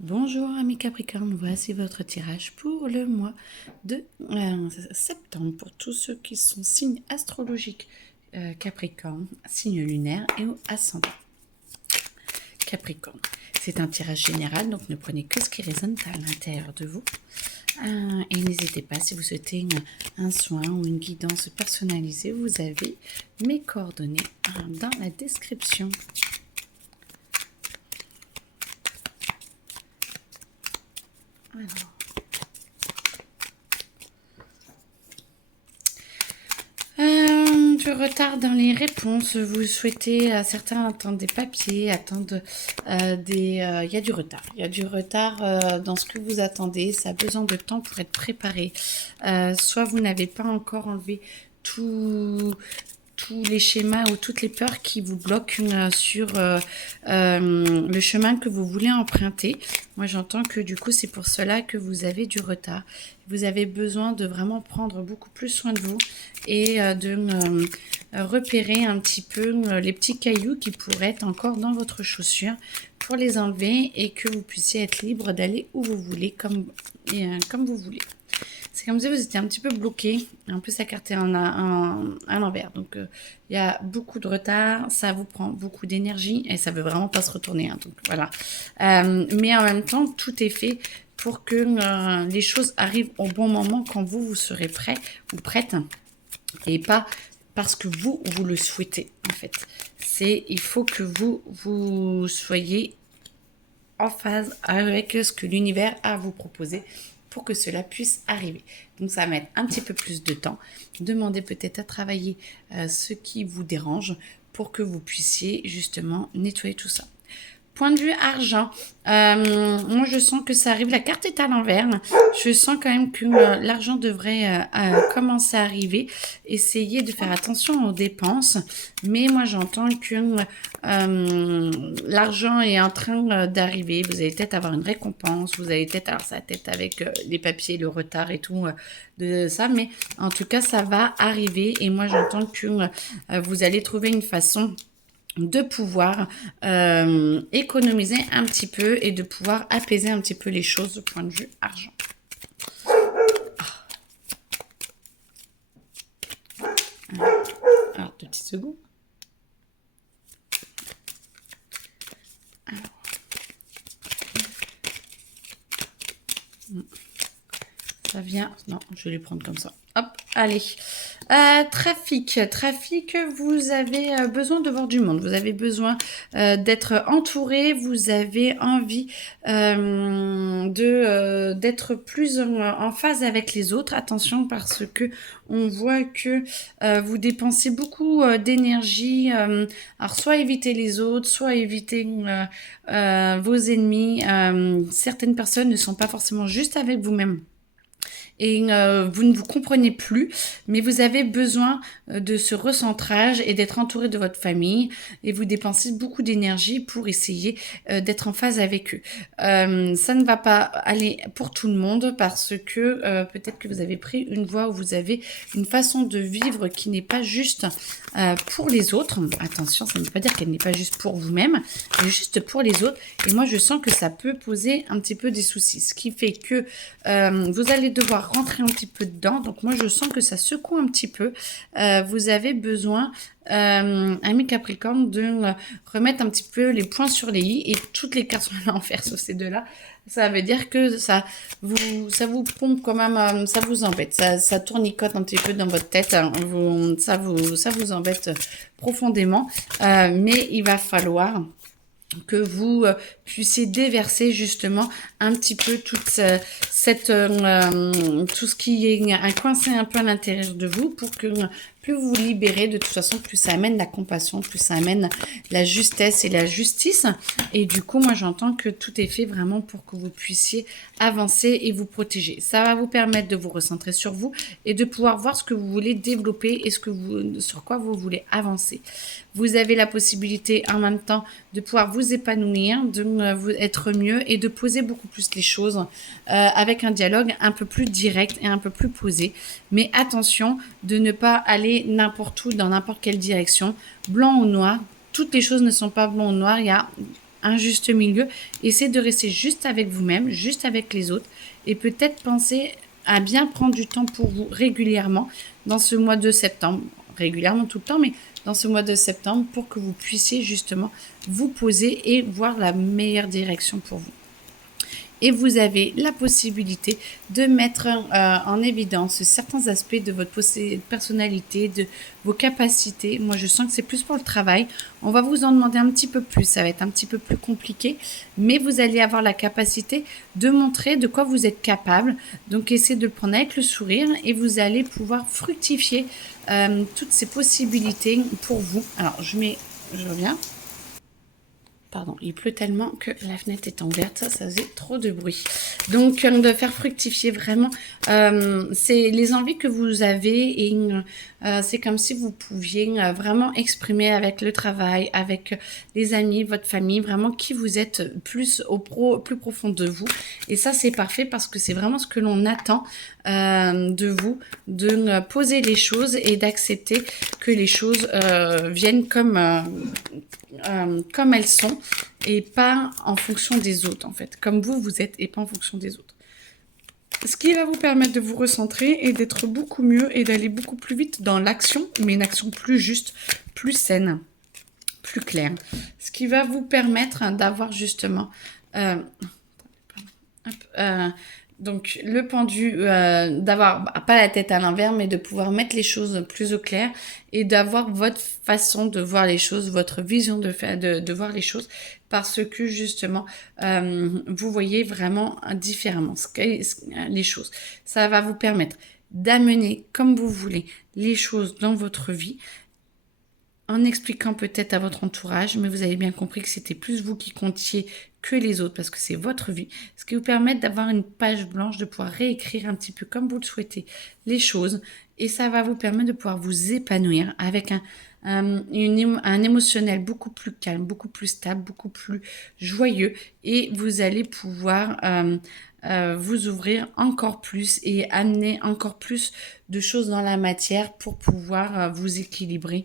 Bonjour amis Capricorne, voici votre tirage pour le mois de septembre pour tous ceux qui sont signes astrologiques Capricorne, signe lunaire et au ascendant Capricorne. C'est un tirage général, donc ne prenez que ce qui résonne à l'intérieur de vous. Et n'hésitez pas, si vous souhaitez un soin ou une guidance personnalisée, vous avez mes coordonnées dans la description. Alors. Du retard dans les réponses, vous souhaitez, certains attendent des papiers, attendent il y a du retard. Il y a du retard dans ce que vous attendez, ça a besoin de temps pour être préparé. Soit vous n'avez pas encore enlevé tous les schémas ou toutes les peurs qui vous bloquent sur le chemin que vous voulez emprunter. Moi, j'entends que du coup, c'est pour cela que vous avez du retard. Vous avez besoin de vraiment prendre beaucoup plus soin de vous et de repérer un petit peu les petits cailloux qui pourraient être encore dans votre chaussure pour les enlever et que vous puissiez être libre d'aller où vous voulez, comme vous voulez. C'est comme si vous étiez un petit peu bloqué. En plus, la carte est à l'envers. Donc, il y a beaucoup de retard. Ça vous prend beaucoup d'énergie et ça veut vraiment pas se retourner. Hein, donc, voilà. Mais en même temps, tout est fait pour que les choses arrivent au bon moment quand vous serez prêt ou prête. Et pas parce que vous le souhaitez, en fait. Il faut que vous soyez en phase avec ce que l'univers a à vous proposer pour que cela puisse arriver. Donc ça va mettre un petit peu plus de temps. Demandez peut-être à travailler ce qui vous dérange pour que vous puissiez justement nettoyer tout ça. Point de vue argent, moi je sens que ça arrive, la carte est à l'envers, je sens quand même que l'argent devrait commencer à arriver, essayez de faire attention aux dépenses, mais moi j'entends que l'argent est en train d'arriver, vous allez peut-être avoir une récompense, vous allez peut-être, alors ça va peut-être avec les papiers, le retard et tout de ça, mais en tout cas ça va arriver et moi j'entends que vous allez trouver une façon de pouvoir économiser un petit peu et de pouvoir apaiser un petit peu les choses du point de vue argent. Alors, 2 petites secondes. Alors. Ça vient... Non, je vais les prendre comme ça. Hop, allez. Trafic, vous avez besoin de voir du monde, vous avez besoin d'être entouré, vous avez envie d'être plus en phase avec les autres. Attention parce que on voit que vous dépensez beaucoup d'énergie. Alors soit éviter les autres, soit éviter vos ennemis. Certaines personnes ne sont pas forcément juste avec vous-même. Et vous ne vous comprenez plus, mais vous avez besoin de ce recentrage et d'être entouré de votre famille et vous dépensez beaucoup d'énergie pour essayer d'être en phase avec eux. Ça ne va pas aller pour tout le monde parce que peut-être que vous avez pris une voie où vous avez une façon de vivre qui n'est pas juste pour les autres. Attention, ça ne veut pas dire qu'elle n'est pas juste pour vous-même, mais juste pour les autres. Et moi, je sens que ça peut poser un petit peu des soucis, ce qui fait que vous allez devoir rentrer un petit peu dedans. Donc moi je sens que ça secoue un petit peu. Vous avez besoin, amis Capricorne, de remettre un petit peu les points sur les i et toutes les cartes sont à l'envers sur ces deux-là. Ça veut dire que ça vous pompe quand même, ça vous embête, ça tournicote un petit peu dans votre tête, hein, ça vous embête profondément, mais il va falloir que vous puissiez déverser justement un petit peu toute tout ce qui est coincé un peu à l'intérieur de vous pour que plus vous vous libérez, de toute façon, plus ça amène la compassion, plus ça amène la justesse et la justice. Et du coup, moi, j'entends que tout est fait vraiment pour que vous puissiez avancer et vous protéger. Ça va vous permettre de vous recentrer sur vous et de pouvoir voir ce que vous voulez développer et sur quoi vous voulez avancer. Vous avez la possibilité en même temps de pouvoir vous épanouir, de être mieux et de poser beaucoup plus les choses avec un dialogue un peu plus direct et un peu plus posé. Mais attention de ne pas aller n'importe où, dans n'importe quelle direction, blanc ou noir. Toutes les choses ne sont pas blanc ou noir. Il y a un juste milieu. Essayez de rester juste avec vous-même, juste avec les autres et peut-être penser à bien prendre du temps pour vous régulièrement dans ce mois de septembre, régulièrement tout le temps, mais dans ce mois de septembre pour que vous puissiez justement vous poser et voir la meilleure direction pour vous. Et vous avez la possibilité de mettre en évidence certains aspects de votre personnalité, de vos capacités. Moi, je sens que c'est plus pour le travail. On va vous en demander un petit peu plus. Ça va être un petit peu plus compliqué, mais vous allez avoir la capacité de montrer de quoi vous êtes capable. Donc, essayez de le prendre avec le sourire et vous allez pouvoir fructifier toutes ces possibilités pour vous. Alors, je reviens. Pardon, il pleut tellement que la fenêtre est ouverte, ça faisait trop de bruit. Donc, de faire fructifier vraiment, c'est les envies que vous avez et c'est comme si vous pouviez vraiment exprimer avec le travail, avec les amis, votre famille, vraiment qui vous êtes plus plus profond de vous. Et ça, c'est parfait parce que c'est vraiment ce que l'on attend de vous, de poser les choses et d'accepter que les choses viennent comme elles sont et pas en fonction des autres en fait, comme vous êtes et pas en fonction des autres. Ce qui va vous permettre de vous recentrer et d'être beaucoup mieux et d'aller beaucoup plus vite dans l'action, mais une action plus juste, plus saine, plus claire. Ce qui va vous permettre d'avoir justement donc le pendu, d'avoir pas la tête à l'envers, mais de pouvoir mettre les choses plus au clair et d'avoir votre façon de voir les choses, votre vision de voir les choses, parce que justement, vous voyez vraiment différemment les choses. Ça va vous permettre d'amener comme vous voulez les choses dans votre vie, en expliquant peut-être à votre entourage, mais vous avez bien compris que c'était plus vous qui comptiez que les autres, parce que c'est votre vie, ce qui vous permet d'avoir une page blanche, de pouvoir réécrire un petit peu comme vous le souhaitez les choses, et ça va vous permettre de pouvoir vous épanouir avec un émotionnel beaucoup plus calme, beaucoup plus stable, beaucoup plus joyeux, et vous allez pouvoir vous ouvrir encore plus et amener encore plus de choses dans la matière pour pouvoir vous équilibrer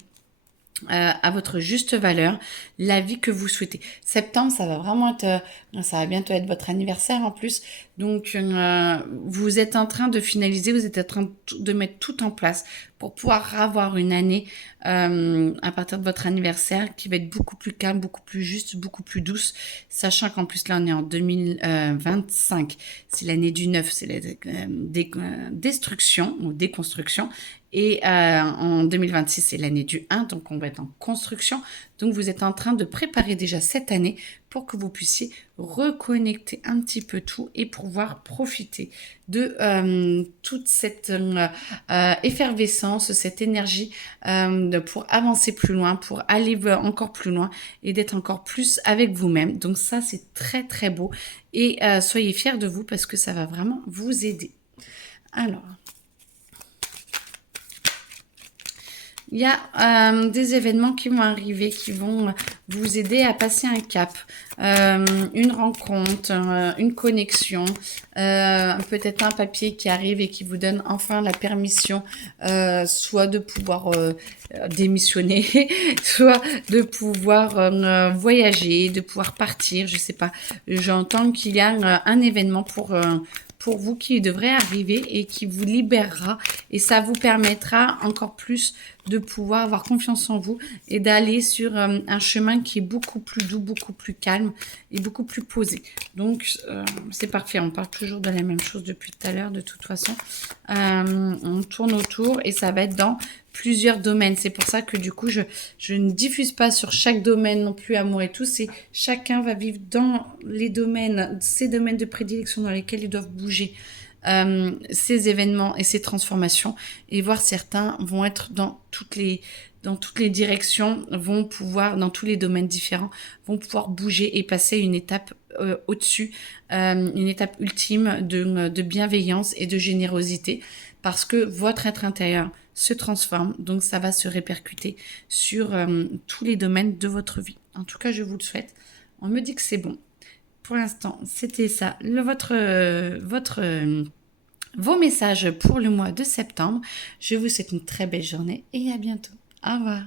à votre juste valeur, la vie que vous souhaitez. Septembre, ça va vraiment être, ça va bientôt être votre anniversaire en plus. Donc, vous êtes en train de finaliser, vous êtes en train de mettre tout en place pour pouvoir avoir une année à partir de votre anniversaire qui va être beaucoup plus calme, beaucoup plus juste, beaucoup plus douce, sachant qu'en plus là on est en 2025, c'est l'année du 9, c'est la destruction ou déconstruction, et en 2026 c'est l'année du 1, donc on va être en construction. Donc vous êtes en train de préparer déjà cette année pour que vous puissiez reconnecter un petit peu tout et pouvoir profiter de toute cette effervescence, cette énergie pour avancer plus loin, pour aller encore plus loin et d'être encore plus avec vous-même. Donc ça, c'est très très beau et soyez fiers de vous parce que ça va vraiment vous aider. Alors, il y a des événements qui vont arriver, qui vont vous aider à passer un cap, une rencontre, une connexion, peut-être un papier qui arrive et qui vous donne enfin la permission, soit de pouvoir démissionner, soit de pouvoir voyager, de pouvoir partir, je sais pas. J'entends qu'il y a un événement pour vous qui devrait arriver et qui vous libérera et ça vous permettra encore plus de pouvoir avoir confiance en vous et d'aller sur un chemin qui est beaucoup plus doux, beaucoup plus calme et beaucoup plus posé. Donc c'est parfait, on parle toujours de la même chose depuis tout à l'heure de toute façon. On tourne autour et ça va être dans plusieurs domaines. C'est pour ça que du coup, je ne diffuse pas sur chaque domaine non plus amour et tout. C'est chacun va vivre dans les domaines, ces domaines de prédilection dans lesquels ils doivent bouger ces événements et ces transformations. Et voir certains vont être dans toutes les directions, vont pouvoir, dans tous les domaines différents, vont pouvoir bouger et passer une étape au-dessus, une étape ultime de bienveillance et de générosité. Parce que votre être intérieur se transforme, donc ça va se répercuter sur tous les domaines de votre vie. En tout cas, je vous le souhaite. On me dit que c'est bon. Pour l'instant, c'était ça, vos messages pour le mois de septembre. Je vous souhaite une très belle journée et à bientôt. Au revoir.